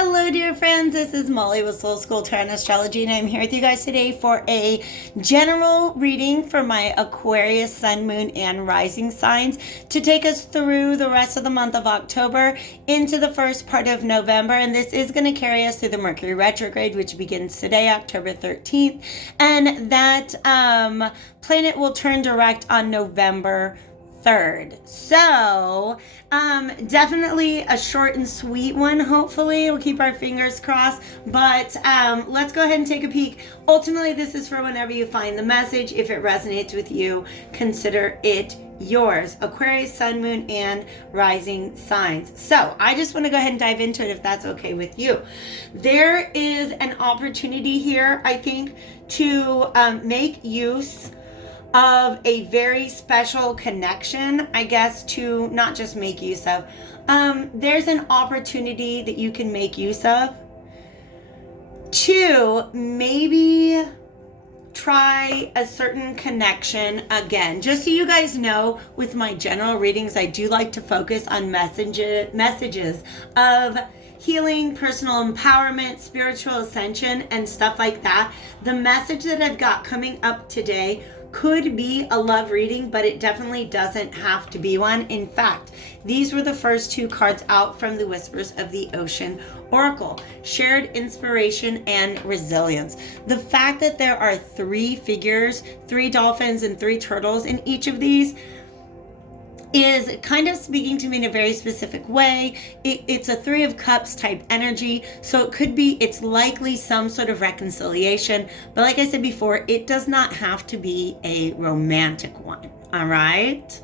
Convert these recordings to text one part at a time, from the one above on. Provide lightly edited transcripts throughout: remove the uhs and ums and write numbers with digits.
Hello, dear friends. This is Molly with Soul School Tarot and Astrology, and I'm here with you guys today for a general reading for my Aquarius, Sun, Moon, and Rising signs to take us through the rest of the month of October into the first part of November. And this is going to carry us through the Mercury retrograde, which begins today, October 13th. And that planet will turn direct on November 3rd. So, definitely a short and sweet one, hopefully. We'll keep our fingers crossed. But let's go ahead and take a peek. Ultimately, this is for whenever you find the message. If it resonates with you, consider it yours. Aquarius, Sun, Moon, and Rising signs. So, I just want to go ahead and dive into it if that's okay with you. There is an opportunity here, I think, to make use of a very special connection, I guess, to not just make use of. There's an opportunity that you can make use of to maybe try a certain connection again. Just so you guys know, with my general readings, I do like to focus on messages of healing, personal empowerment, spiritual ascension, and stuff like that. The message that I've got coming up today could be a love reading, but it definitely doesn't have to be one. In fact, these were the first two cards out from the Whispers of the Ocean Oracle: shared inspiration and resilience. The fact that there are three figures, three dolphins and three turtles in each of these, is kind of speaking to me in a very specific way. It's a Three of Cups type energy, so it could be, it's likely some sort of reconciliation, but like I said before, it does not have to be a romantic one. All right.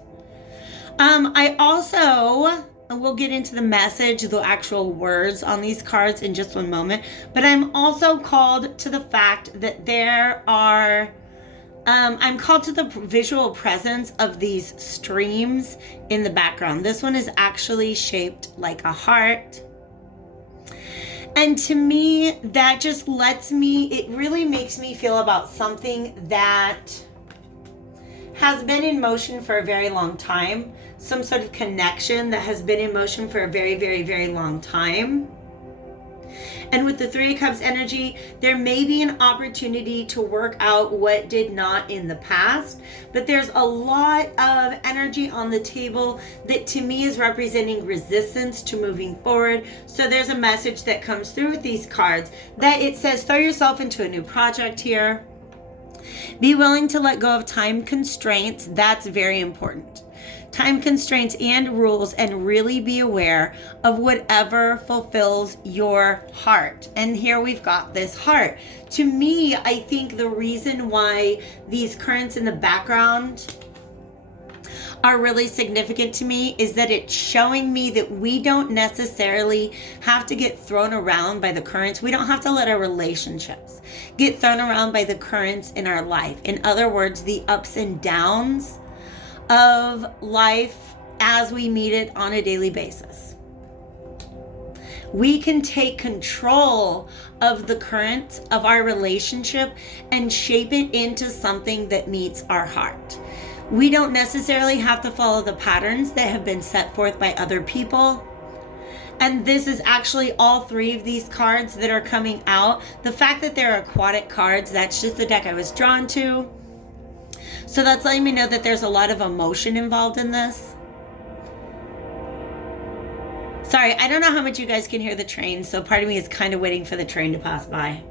I also will get into the message, the actual words on these cards in just one moment, but I'm also called to the fact that there are I'm called to the visual presence of these streams in the background. This one is actually shaped like a heart. And to me, that just it really makes me feel about something that has been in motion for a very long time. Some sort of connection that has been in motion for a very, very, very long time. And with the Three of Cups energy, there may be an opportunity to work out what did not in the past, but there's a lot of energy on the table that to me is representing resistance to moving forward. So there's a message that comes through with these cards that it says, throw yourself into a new project here. Be willing to let go of time constraints. That's very important. Time constraints and rules, and really be aware of whatever fulfills your heart. And here we've got this heart. To me, I think the reason why these currents in the background are really significant to me is that it's showing me that we don't necessarily have to get thrown around by the currents. We don't have to let our relationships get thrown around by the currents in our life. In other words, the ups and downs of life as we meet it on a daily basis. We can take control of the current of our relationship and shape it into something that meets our heart. We don't necessarily have to follow the patterns that have been set forth by other people. And this is actually all three of these cards that are coming out. The fact that they're aquatic cards, that's just the deck I was drawn to. So that's letting me know that there's a lot of emotion involved in this. Sorry, I don't know how much you guys can hear the train, so part of me is kind of waiting for the train to pass by.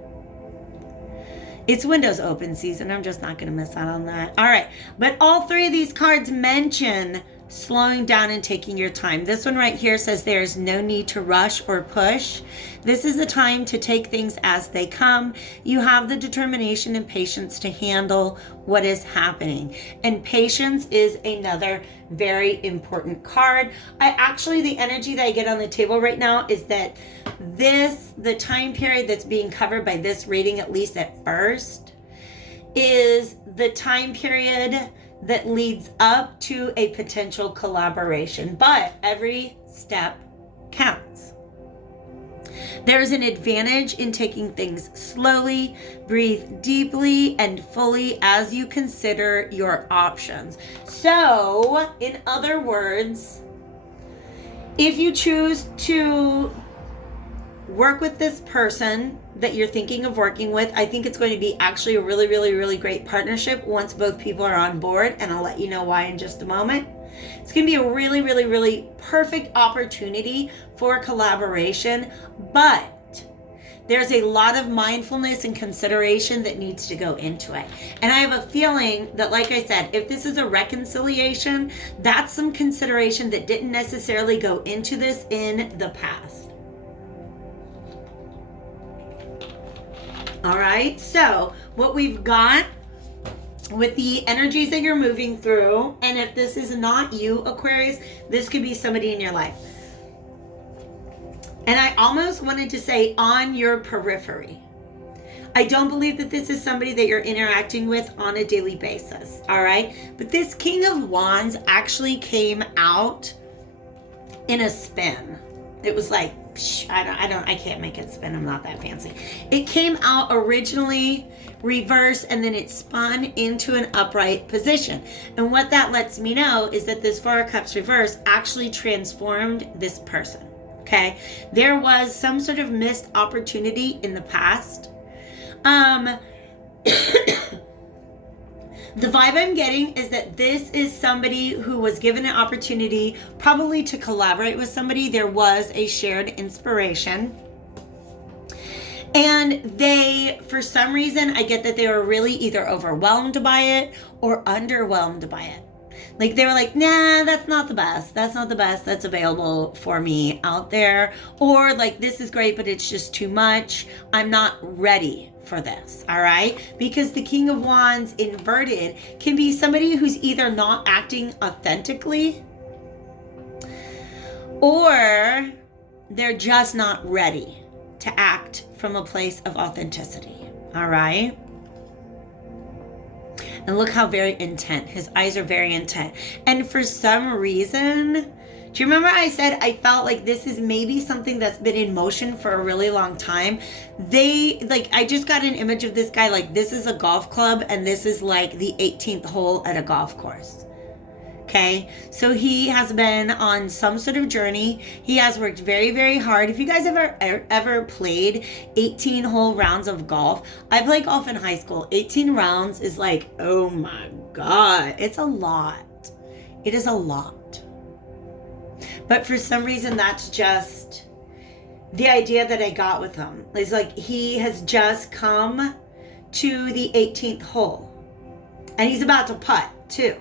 It's windows open season. I'm just not going to miss out on that. All right. But all three of these cards mention slowing down and taking your time. This one right here says there's no need to rush or push. This is the time to take things as they come. You have the determination and patience to handle what is happening. And patience is another very important card. The energy that I get on the table right now is that the time period that's being covered by this reading, at least at first, is the time period that leads up to a potential collaboration. But every step counts. There's an advantage in taking things slowly, breathe deeply and fully as you consider your options. So, in other words, if you choose to work with this person that you're thinking of working with. I think it's going to be actually a really, really, really great partnership once both people are on board, and I'll let you know why in just a moment. It's going to be a really, really, really perfect opportunity for collaboration, but there's a lot of mindfulness and consideration that needs to go into it. And I have a feeling that, like I said, if this is a reconciliation, that's some consideration that didn't necessarily go into this in the past. All right, so what we've got with the energies that you're moving through, and if this is not you, Aquarius, this could be somebody in your life. And I almost wanted to say on your periphery. I don't believe that this is somebody that you're interacting with on a daily basis, all right? But this King of Wands actually came out in a spin. It was like, I can't make it spin. I'm not that fancy. It came out originally reverse, and then it spun into an upright position. And what that lets me know is that this Four of Cups reverse actually transformed this person. Okay, there was some sort of missed opportunity in the past. The vibe I'm getting is that this is somebody who was given an opportunity probably to collaborate with somebody. There was a shared inspiration. And they, for some reason, I get that they were really either overwhelmed by it or underwhelmed by it. Like they were like, nah, that's not the best. That's not the best that's available for me out there. Or like, this is great, but it's just too much. I'm not ready for this. All right. Because the King of Wands inverted can be somebody who's either not acting authentically or they're just not ready to act from a place of authenticity. All right. And look how very intent. His eyes are very intent. And for some reason, do you remember I said I felt like this is maybe something that's been in motion for a really long time? I just got an image of this guy, like this is a golf club and this is like the 18th hole at a golf course. Okay, so he has been on some sort of journey. He has worked very, very hard. If you guys ever played 18 hole rounds of golf, I played golf in high school. 18 rounds is like, oh my God, it's a lot. It is a lot. But for some reason, that's just the idea that I got with him. It's like he has just come to the 18th hole and he's about to putt too.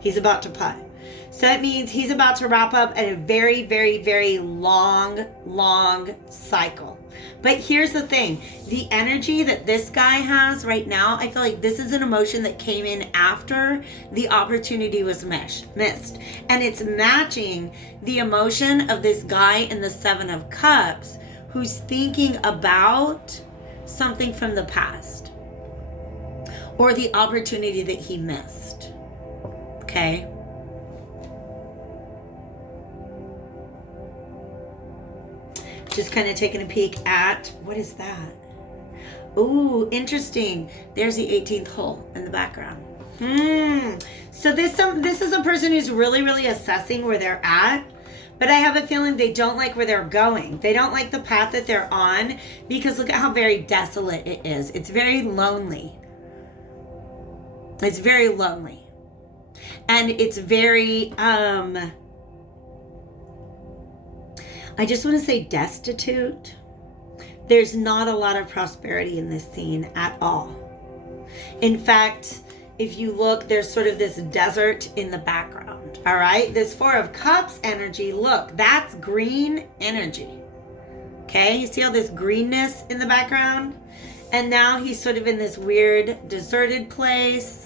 He's about to putt. So that means he's about to wrap up at a very, very, very long cycle. But here's the thing. The energy that this guy has right now, I feel like this is an emotion that came in after the opportunity was missed. And it's matching the emotion of this guy in the Seven of Cups who's thinking about something from the past or the opportunity that he missed. Okay. Just kind of taking a peek at, what is that? Ooh, interesting. There's the 18th hole in the background. So this is a person who's really, really assessing where they're at. But I have a feeling they don't like where they're going. They don't like the path that they're on because look at how very desolate it is. It's very lonely. It's very lonely. And it's very, I just want to say destitute. There's not a lot of prosperity in this scene at all. In fact, if you look, there's sort of this desert in the background. All right. This Four of Cups energy, look, that's green energy. Okay. You see all this greenness in the background? And now he's sort of in this weird deserted place.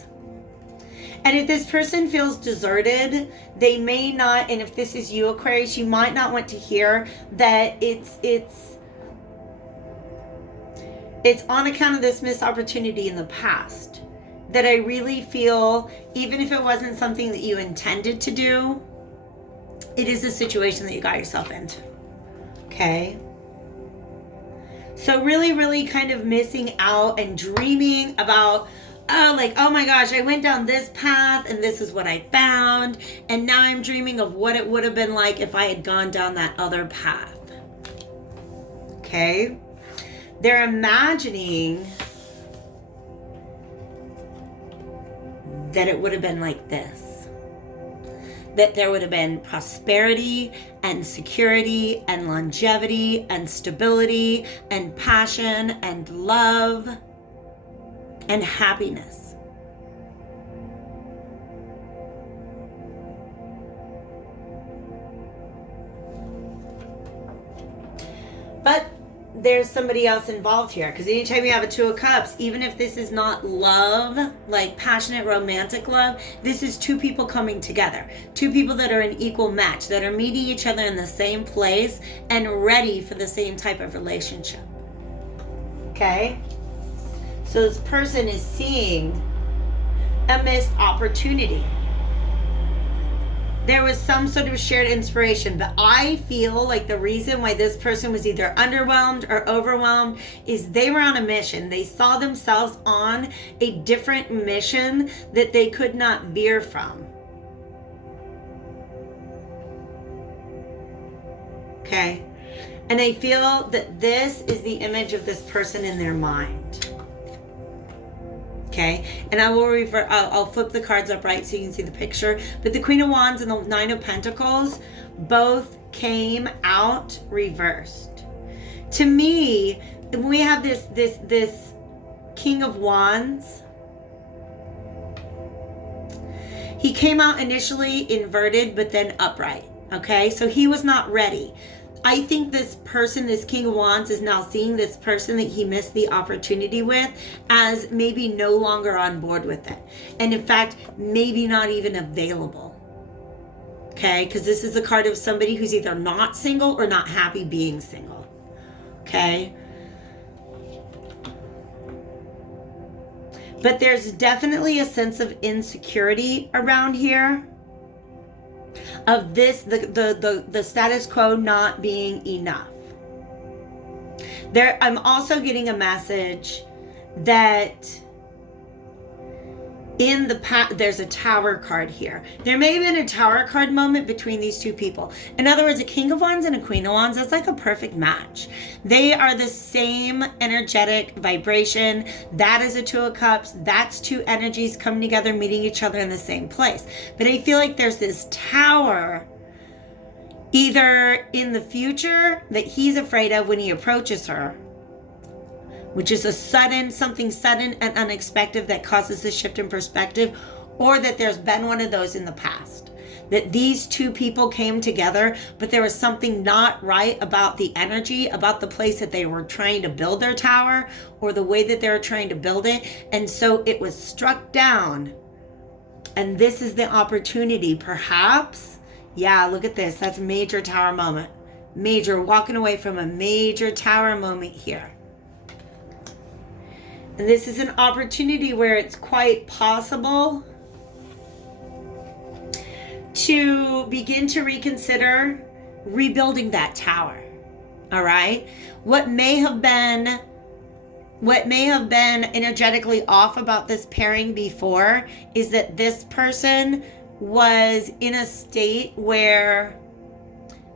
And if this person feels deserted, they may not, and if this is you, Aquarius, you might not want to hear that it's on account of this missed opportunity in the past. That I really feel, even if it wasn't something that you intended to do, it is a situation that you got yourself into. Okay? So really, really kind of missing out and dreaming about, oh my gosh, I went down this path and this is what I found. And now I'm dreaming of what it would have been like if I had gone down that other path. okay? They're imagining that it would have been like this. That there would have been prosperity and security and longevity and stability and passion and love and happiness. But there's somebody else involved here, because anytime you have a Two of Cups, even if this is not love, like passionate romantic love, this is two people coming together, two people that are an equal match, that are meeting each other in the same place and ready for the same type of relationship. Okay, so this person is seeing a missed opportunity. There was some sort of shared inspiration, but I feel like the reason why this person was either underwhelmed or overwhelmed is they were on a mission. They saw themselves on a different mission that they could not veer from. Okay. And I feel that this is the image of this person in their mind. Okay, and I will I'll flip the cards upright so you can see the picture. But the Queen of Wands and the Nine of Pentacles both came out reversed. To me, when we have this King of Wands, he came out initially inverted, but then upright. Okay, so he was not ready. I think this person, this King of Wands, is now seeing this person that he missed the opportunity with as maybe no longer on board with it. And in fact, maybe not even available. Okay, because this is a card of somebody who's either not single or not happy being single. Okay. But there's definitely a sense of insecurity around here. Of this, the status quo not being enough. I'm also getting a message that in the past, there's a Tower card here. There may have been a Tower card moment between these two people. In other words, a King of Wands and a Queen of Wands, that's like a perfect match. They are the same energetic vibration. That is a Two of Cups. That's two energies coming together, meeting each other in the same place. But I feel like there's this Tower either in the future that he's afraid of when he approaches her, which is something sudden and unexpected that causes a shift in perspective, or that there's been one of those in the past. That these two people came together, but there was something not right about the energy, about the place that they were trying to build their tower, or the way that they were trying to build it. And so it was struck down. And this is the opportunity, perhaps. Yeah, look at this. That's a major Tower moment. Major, walking away from a major Tower moment here. And this is an opportunity where it's quite possible to begin to reconsider rebuilding that tower. All right? What may have been energetically off about this pairing before is that this person was in a state where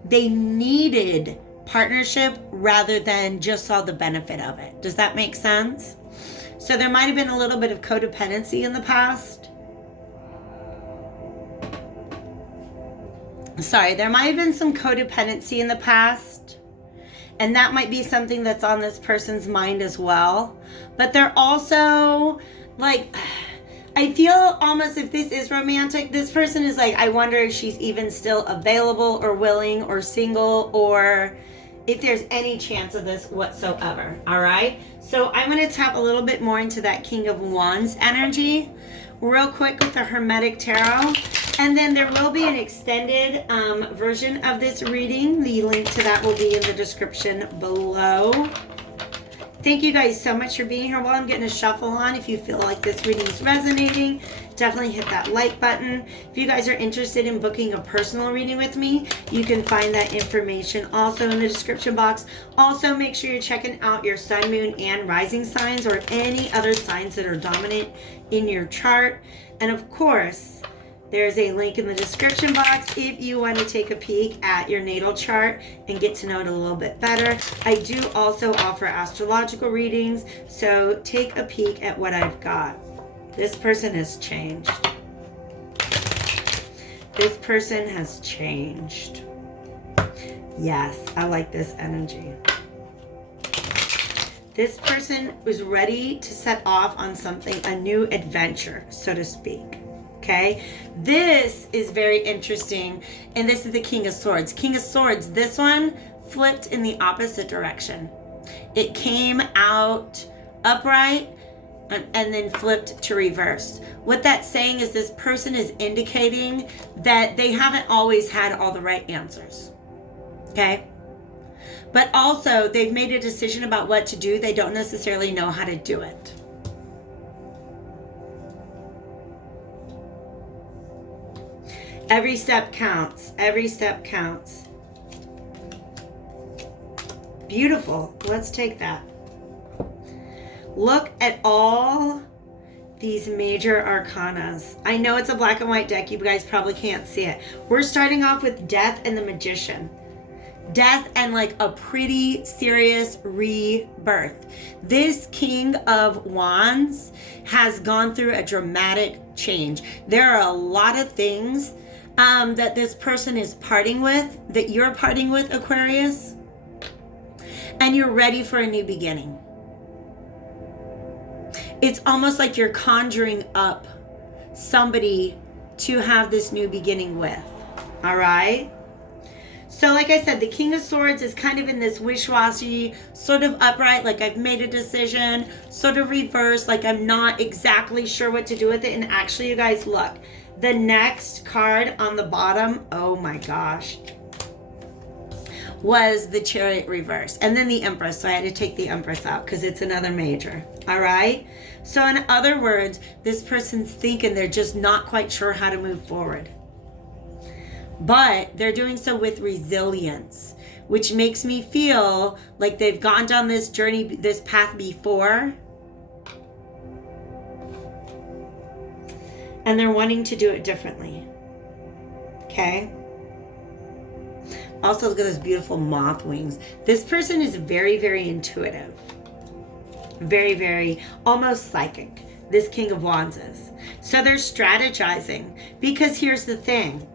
they needed partnership rather than just saw the benefit of it. Does that make sense? So there might have been a little bit of codependency in the past. There might have been some codependency in the past. And that might be something that's on this person's mind as well. But they're also like, I feel almost if this is romantic, this person is like, I wonder if she's even still available or willing or single, or if there's any chance of this whatsoever. All right. So I'm going to tap a little bit more into that King of Wands energy real quick with the Hermetic Tarot. And then there will be an extended version of this reading. The link to that will be in the description below. Thank you guys so much for being here while I'm getting a shuffle on. If you feel like this reading is resonating, definitely hit that like button. If you guys are interested in booking a personal reading with me, you can find that information also in the description box. Also, make sure you're checking out your sun, moon, and rising signs, or any other signs that are dominant in your chart. And of course, There's a link in the description box if you want to take a peek at your natal chart and get to know it a little bit better. I do also offer astrological readings, so take a peek at what I've got. This person has changed. This person has changed. Yes, I like this energy. This person was ready to set off on something, a new adventure, so to speak. Okay, this is very interesting, and this is the King of Swords. King of Swords, this one flipped in the opposite direction. It came out upright and then flipped to reverse. What that's saying is this person is indicating that they haven't always had all the right answers. Okay, but also they've made a decision about what to do. They don't necessarily know how to do it. Every step counts. Every step counts. Beautiful. Let's take that. Look at all these major arcanas. I know it's a black and white deck. You guys probably can't see it. We're starting off with Death and the Magician. Death and like a pretty serious rebirth. This King of Wands has gone through a dramatic change. There are a lot of things that this person is parting with, that you're parting with, Aquarius, and you're ready for a new beginning. It's almost like you're conjuring up somebody to have this new beginning with. All right? So like I said, the King of Swords is kind of in this wish-washy, sort of upright, like I've made a decision, sort of reverse, like I'm not exactly sure what to do with it. And actually, you guys, look. The next card on the bottom, oh my gosh, was the Chariot reverse. And then the Empress, so I had to take the Empress out because it's another major, all right? So in other words, this person's thinking they're just not quite sure how to move forward. But they're doing so with resilience, which makes me feel like they've gone down this journey, this path before, and they're wanting to do it differently. Okay? Also, look at those beautiful moth wings. This person is very, very intuitive. Very, very, almost psychic. This King of Wands is. So they're strategizing. Because here's the thing.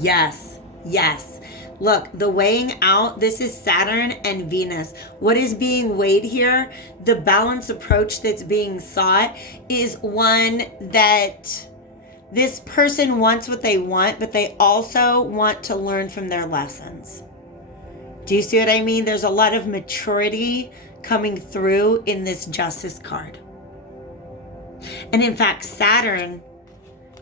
Yes, yes. Look, the weighing out, this is Saturn and Venus. What is being weighed here, the balanced approach that's being sought, is one that this person wants what they want, but they also want to learn from their lessons. Do you see what I mean? There's a lot of maturity coming through in this Justice card. And in fact, Saturn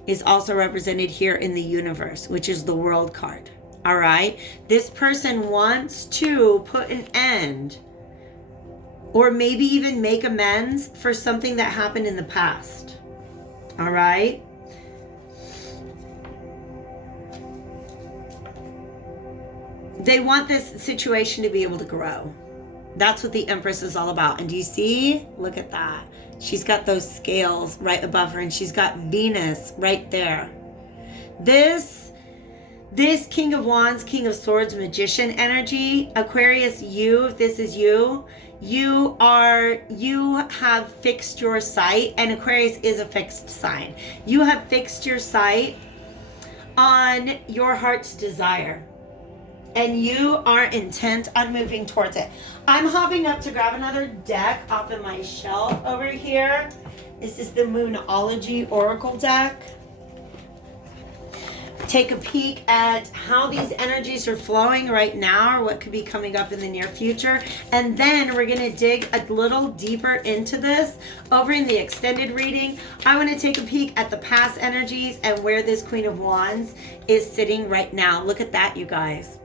is also represented here in the universe, which is the World card. All right? This person wants to put an end or maybe even make amends for something that happened in the past. All right? They want this situation to be able to grow. That's what the Empress is all about. And do you see? Look at that. She's got those scales right above her, and she's got Venus right there. This King of Wands, King of Swords, Magician energy, Aquarius, you, if this is you, you have fixed your sight, and Aquarius is a fixed sign. You have fixed your sight on your heart's desire, and you are intent on moving towards it. I'm hopping up to grab another deck off of my shelf over here. This is the Moonology Oracle deck. Take a peek at how these energies are flowing right now, or what could be coming up in the near future. And then we're going to dig a little deeper into this over in the extended reading. I want to take a peek at the past energies and where this Queen of Wands is sitting right now. Look at that, you guys.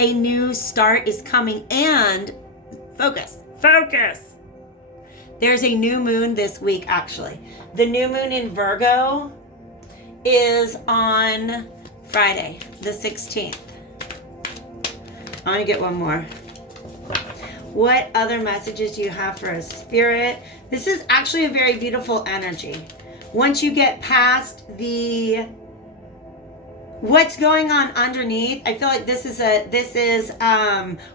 A new start is coming, and focus. There's a new moon this week, actually. The new moon in Virgo is on Friday, the 16th. I'm going to get one more. What other messages do you have for a spirit? This is actually a very beautiful energy. Once you get past the what's going on underneath, I feel like this is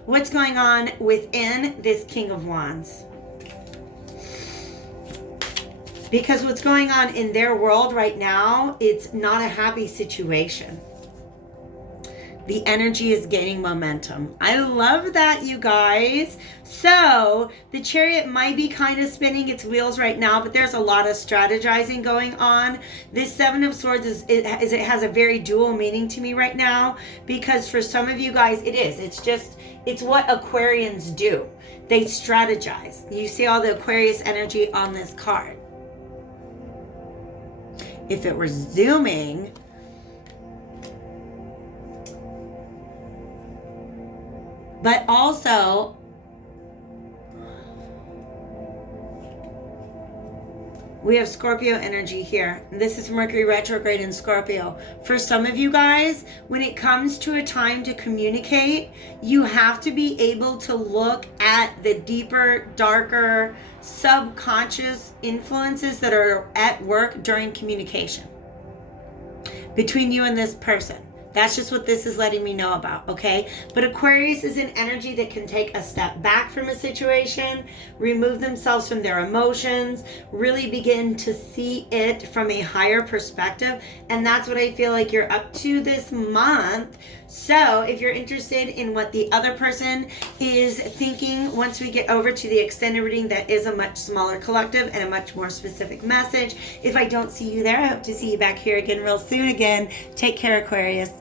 what's going on within this King of Wands. Because what's going on in their world right now, it's not a happy situation. The energy is gaining momentum. I love that, you guys. So the Chariot might be kind of spinning its wheels right now, but there's a lot of strategizing going on. This Seven of Swords it has a very dual meaning to me right now, because for some of you guys it's what Aquarians do. They strategize. You see all the Aquarius energy on this card. If it were zooming, but also we have Scorpio energy here. This is Mercury retrograde in Scorpio. For some of you guys, when it comes to a time to communicate, you have to be able to look at the deeper, darker, subconscious influences that are at work during communication between you and this person. That's just what this is letting me know about, okay? But Aquarius is an energy that can take a step back from a situation, remove themselves from their emotions, really begin to see it from a higher perspective. And that's what I feel like you're up to this month. So if you're interested in what the other person is thinking once we get over to the extended reading, that is a much smaller collective and a much more specific message. If I don't see you there, I hope to see you back here again real soon again. Take care, Aquarius.